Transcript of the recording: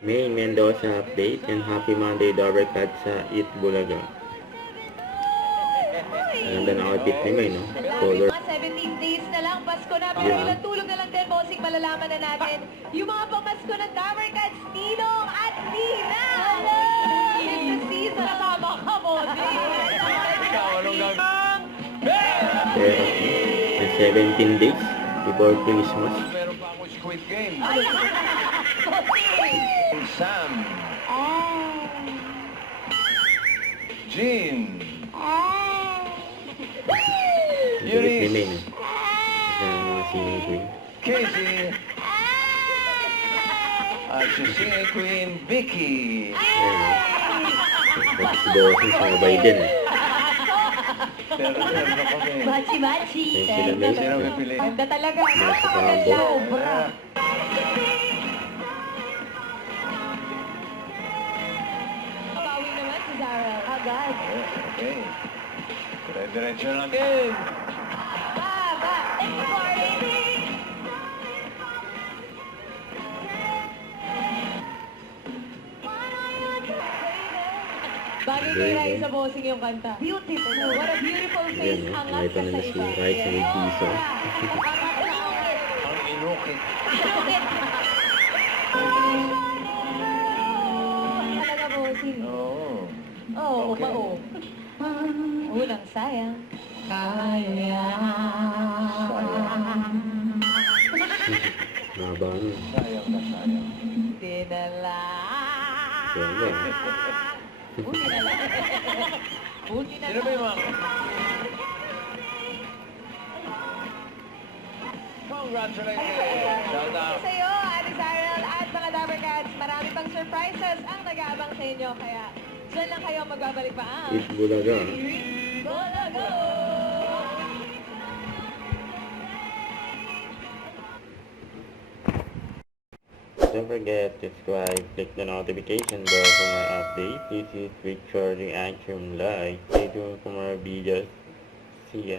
May Mendoza update and happy Monday Dabber Cat sa Eat Bulaga. Ganda ng outfit ni May, no? Color. Mga 17 days na lang, Pasko na. Pero Yeah. ilang tulog na lang din, bossing, malalaman na natin yung mga pamasko ng Dabber Cats, Ninong at Nina! Hello! It's the season. Tama ka, bossing. Ikaw, anong gagawin? Pero, in 17 days before Christmas. Meron pa ako Squid Game. Ay, Sam. Jean. Galit ni May, Eunice. no? Kasama mga singing queen. Casey. At si singing queen, Vicky. Ayan, no? Tapos si Bossing sa Biden, eh. Pero kami. Bachi-bachi. May sila May. Sino pipili? Ganda talaga. Nasa Ganda. combo. Sobra. Kabawi naman si Zara. Agad. Okay. Dire-diretso natin. Baba. Bagay kay Rai sa bossing yung kanta. Beautiful. What a beautiful Ayan, face. no? Hangap Nakita ka nila sa si iba. Rai sa may piso. Ang inukit. Talaga bossing. Oo. Oo, Okay. ba o? Unang sayang. Kaya. Mahaba, no? Sayang na sayang. Dinala. Ganda, eh. Buti na lang. Buti na Sino ba yung lang. mga... Congratulations! Shout out! Sa'yo, Ate Sarel, at mga Dabber Cats, marami pang surprises ang nag-aabang sa inyo. Kaya, dyan lang kayo magbabalik pa ang... Eat Bulaga. Bulago! Don't forget to subscribe, click the notification bell for more updates. This is Rick Charging Action Live. Stay tuned for more videos. See ya.